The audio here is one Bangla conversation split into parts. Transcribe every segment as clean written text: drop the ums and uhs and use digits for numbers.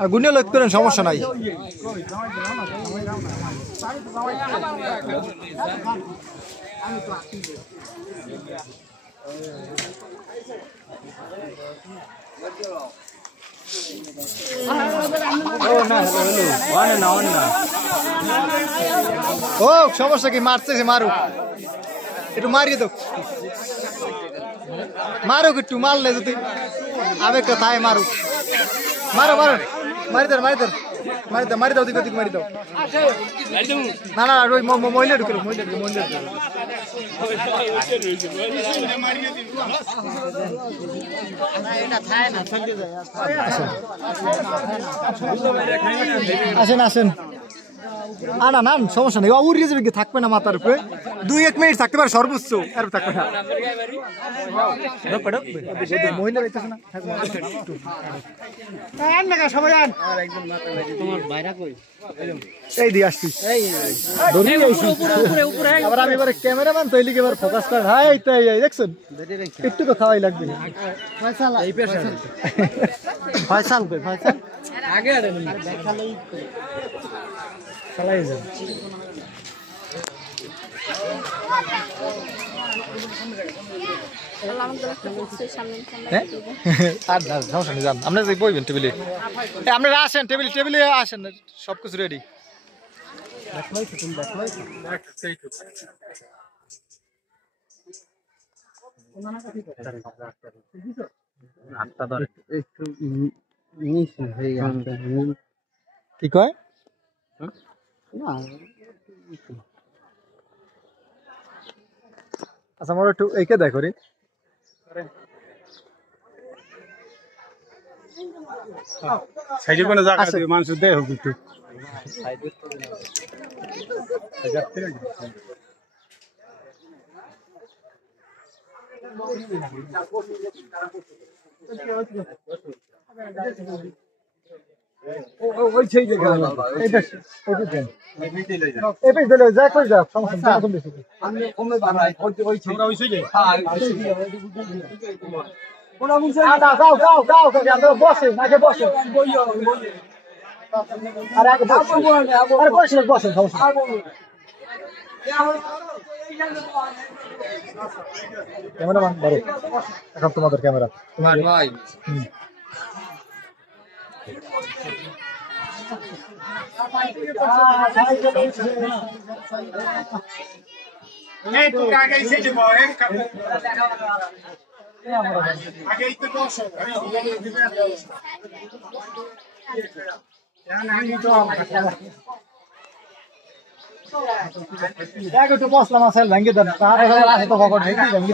আর গুনিয়ে লইতে পারেন, সমস্যা নাই। ও সমস্যা কি, মারতেছে, মারুক, একটু মারিয়ে দাও, মারুক একটু, মারলে যদি আবেগটা থাকে মারুক, মারো মারো, মারি দাও মারি দাও মারি দাও, মারি দাও, দিকে দিকে মারি দাও। না না ওই মহিলা ঢুকে, মহিলা ঢুকে, মহিলা ঢুকে। আসেন আসেন, আনা নান, সমস্যা নেই, উড়িয়ে যাবে, থাকবে না মাথার উপরে, 2-1 মিনিট থাকতে পারে সর্বোচ্চ, আর থাকবে না। সবাই এই দিয়ে আসছি, আবার আমি এবার ক্যামেরাম্যান তো এলিকে এবার ফোকাস করেন। হ্যাঁ এই তো দেখছেন, একটু তো খাওয়াই লাগবে। ফয়সাল ফয়সাল আগে চালাই যান। আপনারা বইবেন টেবিলে, আপনারা আসেন, টেবিলে আসেন, সবকিছু রেডি। কি কয় আচ্ছা, আমার একটু একে দেখো রে, সাইডে কোনো জায়গা আছে মানুষ দেয় হোক একটু। ওই সেই জায়গা যা করে যাও, সমস্যা বসেন, আগে বসেন, বসেন, ক্যামেরাম্যান বড়, এখন তোমাদের ক্যামেরা। একটু মশলা মাছ ভেঙে দেন, আছে তো ভেঙে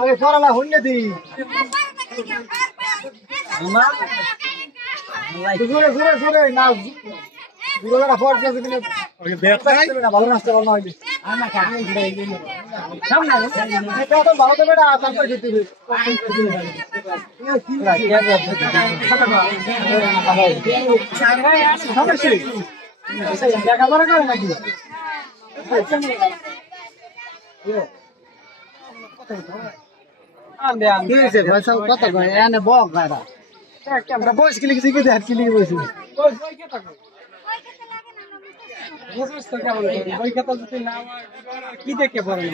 আরে পড়ালা হইলে দি জোরে জোরে জোরে না, ভালো নাচতে পারো না হইলে ভালো দেবে না, তারপরে লেখাপড়া করে নাকি? আমরা বয়স কিলি শিখে দেখ কিলি বসি কি দেখে পড়ে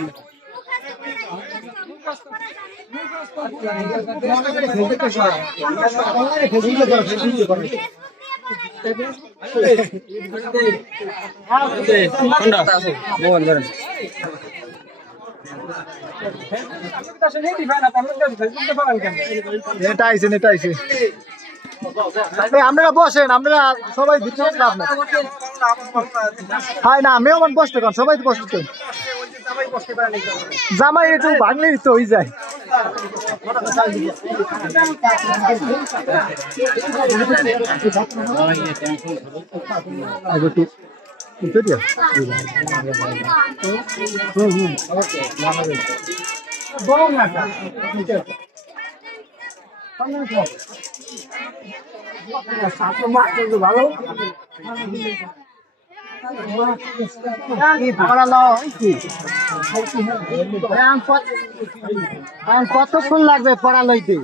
আপনারা বসেন, আপনারা সবাই হয় না, মেহমান বসতে পারেন, সবাই বসতে জামাই একটু ভাঙলে তো হয়ে যায়। ভালো কতক্ষণ লাগবে পড়া লইতে?